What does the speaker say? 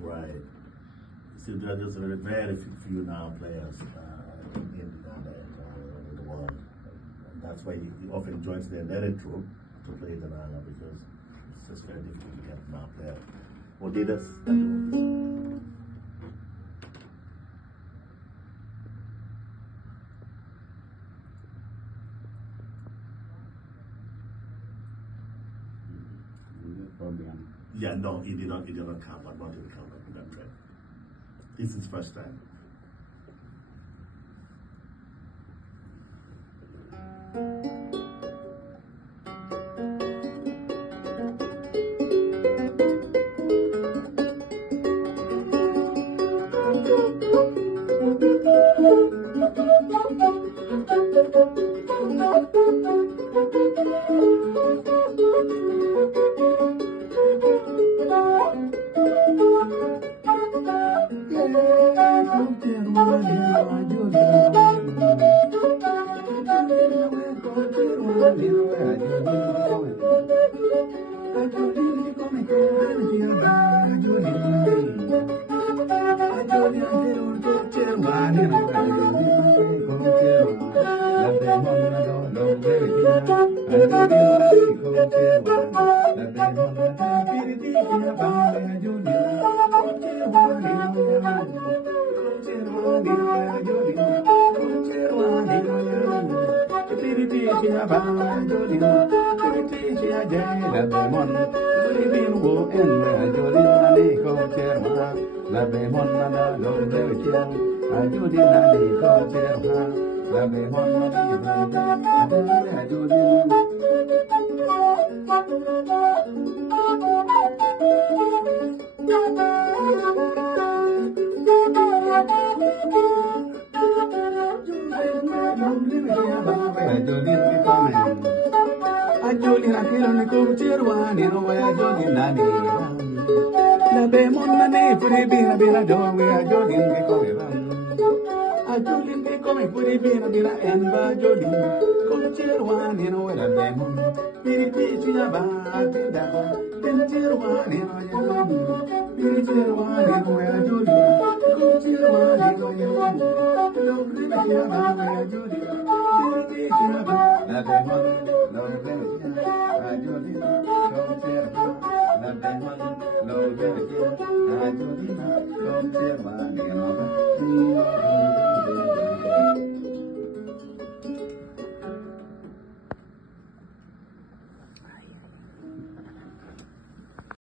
Right. So there's very few now players in the world. And that's why he often joins the Nere troop to play the Nala because it's just very difficult to get now player. Or did us Yeah, no, he did not come, but not in the country. This is his first time. Acholi rakilo ne kumchirwa ni no ya joli nani la be mon ne puri bina bina do we ajoli ke come ajoli ke come puri bina bina enba joli kumchirwa ni no la be mon piri piri ya ba tinda ko kumchirwa ni no ya piri chirwa ni no ya joli kumchirwa ni no ya lo piri ya ba ajoli piri piri ya ba la be mon lo be Ajoli, come here, la demon, no,